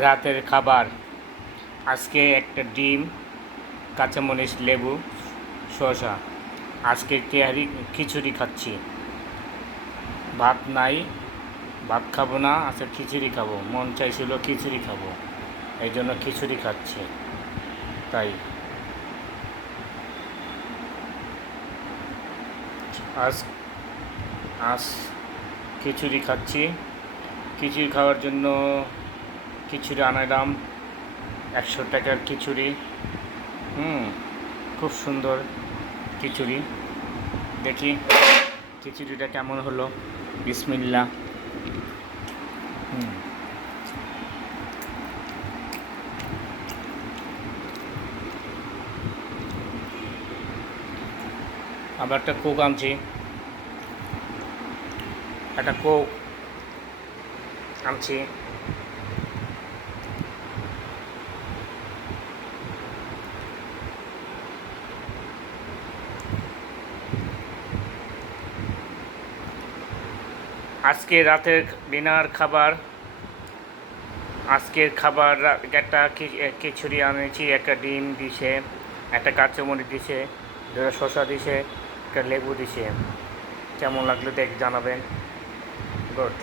রাতের খাবার আজকে একটা ডিম, কাঁচামরিচ, লেবু, শসা। আজকে খিচুড়ি খাচ্ছি। ভাত নাই, ভাত খাবো না, আজকে খিচুড়ি খাবো। মন চাইছিল খিচুড়ি খাবো, এই জন্য খিচুড়ি খাচ্ছি। তাই আজ আজ খিচুড়ি খাচ্ছি। খিচুড়ি খাওয়ার জন্য খিচুড়ি আনালাম, 100 টাকার খিচুড়ি। খুব সুন্দর খিচুড়ি। দেখি খিচুড়িটা কেমন হলো। বিসমিল্লাহ। আবার একটা কোক আনছি, একটা কোক আনছি। আজকে রাতের ডিনার খাবার, আজকের খাবার একটা খিচুড়ি আনেছি, একটা ডিম দিছে, একটা কাঁচামরিচ দিছে, দুটো শসা দিছে, একটা লেবু দিছে। কেমন লাগলো দেখ জানাবেন। গুড।